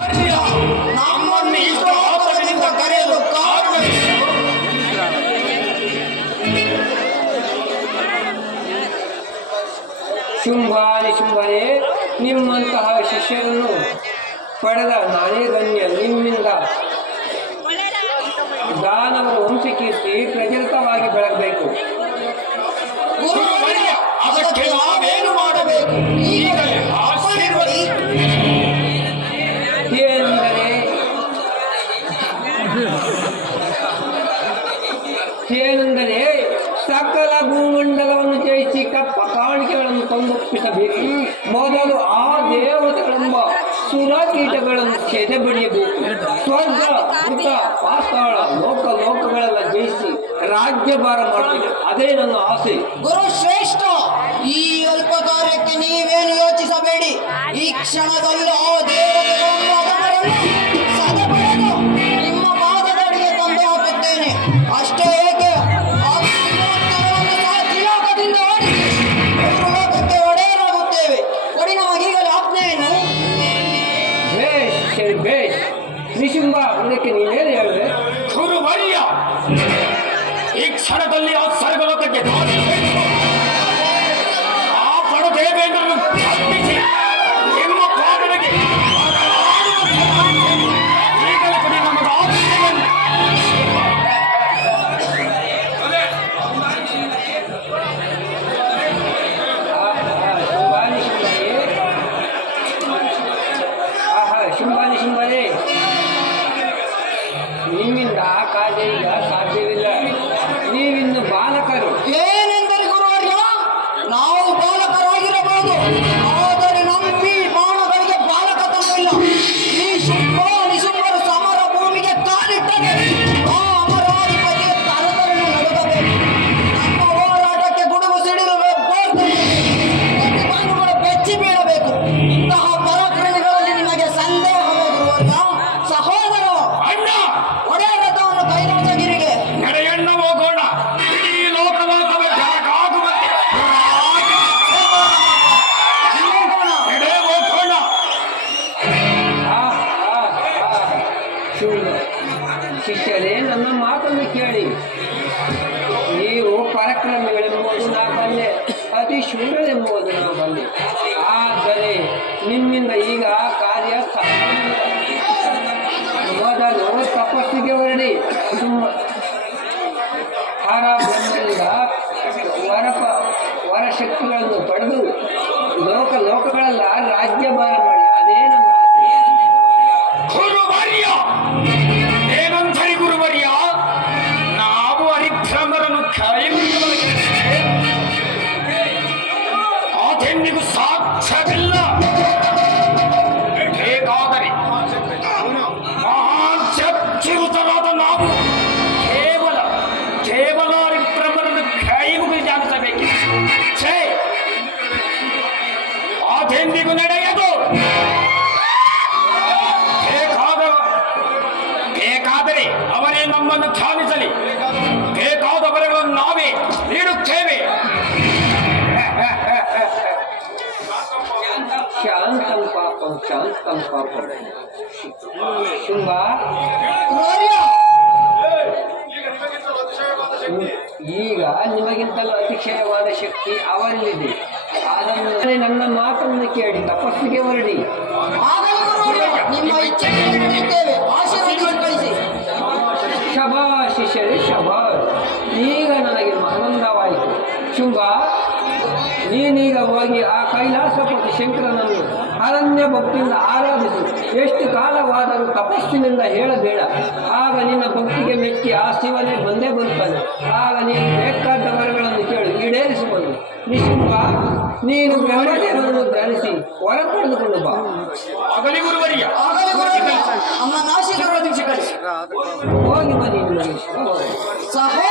ನಮ್ಮನ್ನು ಇಷ್ಟು ಆತನಿಂದ ಕರೆಯಲು ಕಾರಣ ಶುಂಭನೇ, ನಿಮ್ಮಂತಹ ಶಿಷ್ಯರನ್ನು ಪಡೆದ ನಾನೇ ಧನ್ಯ. ನಿಮ್ಮಿಂದ ದಾನವ ವಂಶಕೀರ್ತಿ ಪ್ರಚಲಿತವಾಗಿ ಬೆಳಗಬೇಕು. ಅದಕ್ಕೆ ನಾವೇನು ಮಾಡಬೇಕು? ಈಗಲೇ ಆಶೀರ್ವದಿ. ಏನೆಂದರೆ ಸಕಲ ಭೂಮಂಡಲವನ್ನು ಜಯಿಸಿ ಕಪ್ಪ ಕಾಣಿಕೆಗಳನ್ನು ತಂದೊಪ್ಪಿಸಬೇಕು. ಮೊದಲು ಆ ದೇವತೆಗಳೆಂಬ ಸುರಕೀಟಗಳನ್ನು ಸೆದೆಬಡಿಯಬೇಕು. ಸ್ವರ್ಗ, ಮೃತ, ಪಾತಾಳ, ಲೋಕಗಳೆಲ್ಲ ಜಯಿಸಿ ರಾಜ್ಯಭಾರ ಮಾಡಬೇಕು. ಅದೇ ನನ್ನ ಆಸೆ. ಗುರು ಶ್ರೇಷ್ಠ, ಈ ಅಲ್ಪ ಕಾರ್ಯಕ್ಕೆ ನೀವೇನು ಯೋಚಿಸಬೇಡಿ. ಈ ಕ್ಷಣದಲ್ಲಿ ಆ ದೇವತೆಗಳನ್ನು ಸದೆಬಡಿದು ನಿಮ್ಮ ಪಾದದಡಿಗೆ ತಂದು ಹಾಕುತ್ತೇನೆ. ಅಷ್ಟೇ ಏಕೆ, ಜಿಲೋಕದಿಂದ ಓಡಿಸಿ ಲೋಕಕ್ಕೆ ಒಡೆಯರಾಗುತ್ತೇವೆ. ಕೊಡಿ ನಮಗೀಗಲೇ ಆಜ್ಞೆಯನ್ನು. ಬೇಷ್. ನಿಶುಂಭ, ಇದಕ್ಕೆ ನೀವೇನು ಹೇಳಿದೆ? ಗುರುವರ್ಯ, ಈ ಕ್ಷಣದಲ್ಲಿ ಆ ಸ್ವರ್ಗಲೋಕಕ್ಕೆ ಆ ಪಡುದೇವೇಂದ್ರನು ತಪ್ಪಿಸಿ ನಿಮ್ಮ ಪಾದನೆಗೆ ಈಗಲೇ ಕೊಡಿ ನಮಗೆ ಆಜ್ಞೆಯನ್ನು. ಶುಂಭನೇ, ನಿಮ್ಮಿಂದ ಆ ಕಾರ್ಯ ಈಗ ಸಾಧ್ಯವಿಲ್ಲ. ನೀವಿನ್ನು ಬಾಲಕರು. ಏನೆಂದರೆ ಗುರುವರ್ಯ, ನಾವು ಬಾಲಕರಾಗಿರಬಹುದು, ಆದರೆ ನಮ್ಮ ಬಾಣಗಳಿಗೆ ಬಾಲಕತನವಿಲ್ಲ. ಈ ಶುಂಭ ನಿಶುಂಭರು ಸಮರ ಭೂಮಿಗೆ ಕಾಲಿಟ್ಟರೆ ಆ ಅಮರಾಧಿಪತಿಗೆ ತರತರನೆ ನಡುಗಬೇಕು. ನಮ್ಮ ಹೋರಾಟಕ್ಕೆ ಗುಡುಗು ಸಿಡಿಲಬೇಕು, ಪ್ರತಿಭಾನುಗಳು ಬೆಚ್ಚಿ ಬೀಳಬೇಕು. ಇಂತಹ ಪರಾಕ್ರಮಿಗಳಲ್ಲಿ ನಿಮಗೆ ಸಂದೇಹವೇ ಗುರುವರ್ಯ? ಸಹೋದರ, ಅಣ್ಣ, ಒಡೆಯ ರಥವನ್ನು ಕೈಲಾಸಗಿರಿಗೆ ನಡೆಯಣ್ಣ, ಹೋಗೋಣ. ಇಡೀ ಲೋಕಲೋಕವೇ ಬೆಳಗಾಗುವಂತೆ ನಡೆ, ಹೋಗೋಣ. ಶಿಷ್ಯರೇ, ನನ್ನ ಮಾತನ್ನು ಕೇಳಿ. ನೀವು ಪರಾಕ್ರಮಿಗಳೆಂಬುದು ನಾ ಬಲ್ಲೆ, ಅತಿ ಶೂರರೆಂಬುದು ನಾ ಬಲ್ಲೆ. ಆದರೆ ನಿಮ್ಮಿಂದ ಈಗ ಕಾರ್ಯ ಮೊದಲು ತಪಸ್ಸಿಗೆ ಹೊರಡಿ. ಹರ ಬ್ರಹ್ಮನಿಂದ ವರಶಕ್ತಿಗಳನ್ನು ಪಡೆದು ಲೋಕಗಳೆಲ್ಲ ರಾಜ್ಯಭಾರ ಮಾಡಿ. ಅದೇ ನನ್ನ ಆಸೆ. ಗುರುವರ್ಯ, ಏನಂತರಿ ಗುರುವರ್ಯ, ನಾವು ಹರಿಭ್ರಮರನ್ನು ಅದೆಂದಿಗೂ ಸಾಧ್ಯವಿಲ್ಲ. ಹೇಗಾದರೆ ಮಹಾಚಿರುತರಾದ ನಾವು ಕೇವಲ ಹರಿಭ್ರಮರನ್ನು ಕೈಮುಗಿ ಜಾಗಿಸಬೇಕು. ಅದೆಂದಿಗೂ ನಡೆಯದು. ಬೇಕಾದರೆ ಅವರೇ ನಮ್ಮನ್ನು ಧ್ಯಾನಿಸಲಿ, ಬೇಕಾದವರನ್ನು ನಾವೇ ನೀಡುತ್ತೇವೆ. ಶಾಂತಂ ಪಾಪಂ ಶುಂಭ, ಈಗ ನಿಮಗಿಂತಲೂ ಅತಿಶಯವಾದ ಶಕ್ತಿ ಅವರಲ್ಲಿದೆ. ಅದನ್ನು ನನ್ನ ಮಾತನ್ನು ಕೇಳಿ ತಪಸ್ಸಿಗೆ ಹೊರಡಿ. ನಿಮ್ಮ ಇಚ್ಛೆಗೆ ನಡೆಯುತ್ತೇವೆ. ಆಶೀರ್ವಾದ ಕಳಿಸಿ. ಶಬಾಷ್ ಶಿಷ್ಯರೇ, ಶಬಾಷ್. ಈಗ ನನಗೆ ಆನಂದವಾಯಿತು. ಶುಂಭ, ನೀನೀಗ ಹೋಗಿ ಆ ಕೈಲಾಸಪತಿ ಶಂಕರನನ್ನು ಅರಣ್ಯ ಭಕ್ತಿಯಿಂದ ಆರಾಧಿಸು. ಎಷ್ಟು ಕಾಲವಾದರೂ ತಪಸ್ಸಿನಿಂದ ಹೇಳಬೇಡ. ಆಗ ನಿನ್ನ ಭಕ್ತಿಗೆ ಮೆಚ್ಚಿ ಆ ಶಿವನೇ ಬಂದೇ ಬರುತ್ತಾನೆ. ಆಗ ನೀನು ಬೇಕಾದ ವರಗಳನ್ನು ಕೇಳಿ ಈಡೇರಿಸುವುದು. ನಿಶುಂಭ, ನೀನು ಬ್ರಹ್ಮದೇವರನ್ನು ಧ್ಯಾನಿಸಿ ವರ ಪಡೆದುಕೊಂಡು ಬಾ. ಆಗಲಿ ಗುರುವರ್ಯ. ಅಮ್ಮನ ಆಶೀರ್ವಾದ ಕಳಿಸಿ. ಹೋಗಿ ಬನ್ನಿ. ಸಹೋದರ